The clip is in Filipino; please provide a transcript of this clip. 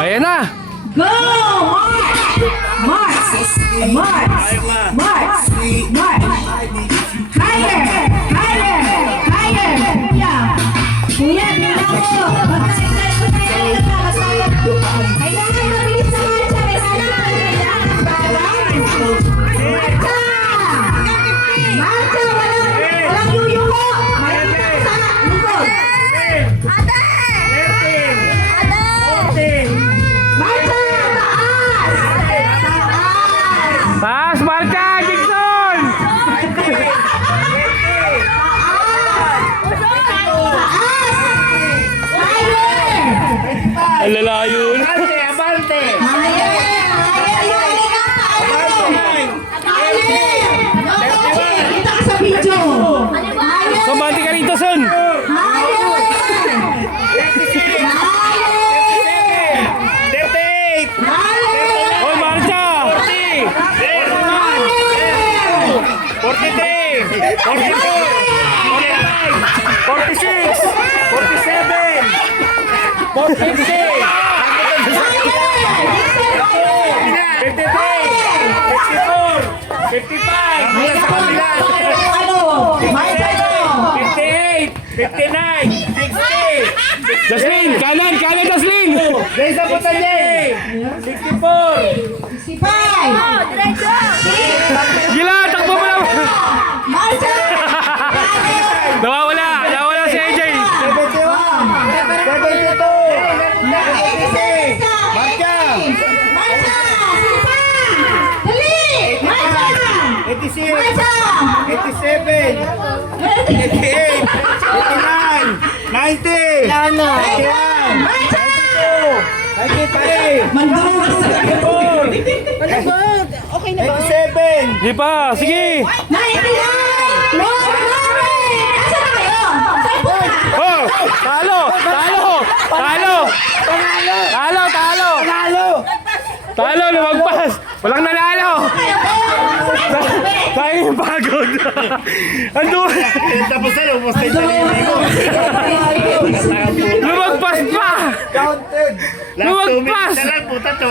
Ayan na. Go! March! March! March! March! Higher! Higher! Higher! Kuya! Kuya, tingnan mo! Magkailan ko na yan! Kailangan mabilis na marcha! Kailangan marcha! Marcha! Walang yuyuko! Marcha sa likod! Marcha! Taas! Taas, marcha, Dixon! Ang lalayo na. Sabati ka rito, son! Hoy, marcha! 43! 44! 46! 47! 46! 53! 54! 55! 58! 59! 60! Jaslyn! Kanan! Kanan, Jaslyn! 64! Gila! Takbo mo lang! Nawawala! Nawawala si AJ! Okay na ba? Di pa! Sige! 99! Asa na kayo? Oh! Talo! Talo! Talo! Talo! Talo! Talo! Lumagpas! Walang nanalo! Sayang yung pagod! Ando! Tapos na, lumos na Lumagpas pa! Counted. Lumagpas! Last 2 minutes na lang, puta to.